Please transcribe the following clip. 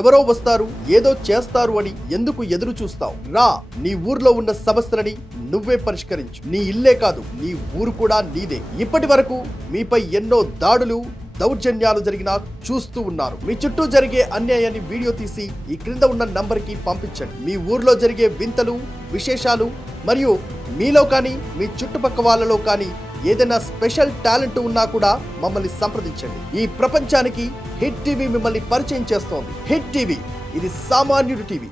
ఎవరో వస్తారు ఏదో చేస్తారు అని ఎందుకు ఎదురు చూస్తావు? రా, నీ ఊర్లో ఉన్న సమస్యలని నువ్వే పరిష్కరించు. నీ ఇల్లే కాదు, నీ ఊరు కూడా నీదే. ఇప్పటి వరకు మీపై ఎన్నో దాడులు దౌర్జన్యాలు జరిగినా చూస్తూ ఉన్నారు. మీ చుట్టూ జరిగే అన్యాయాన్ని వీడియో తీసి ఈ క్రింద ఉన్న నంబర్కి పంపించండి. మీ ఊర్లో జరిగే వింతలు, విశేషాలు మరియు మీలో కానీ మీ చుట్టుపక్క వాళ్ళలో కానీ ఏదైనా స్పెషల్ టాలెంట్ ఉన్నా కూడా మమ్మల్ని సంప్రదించండి. ఈ ప్రపంచానికి హిట్ టీవీ మిమ్మల్ని పరిచయం చేస్తోంది. హిట్ టీవీ, ఇది సామాన్యుడి టీవీ.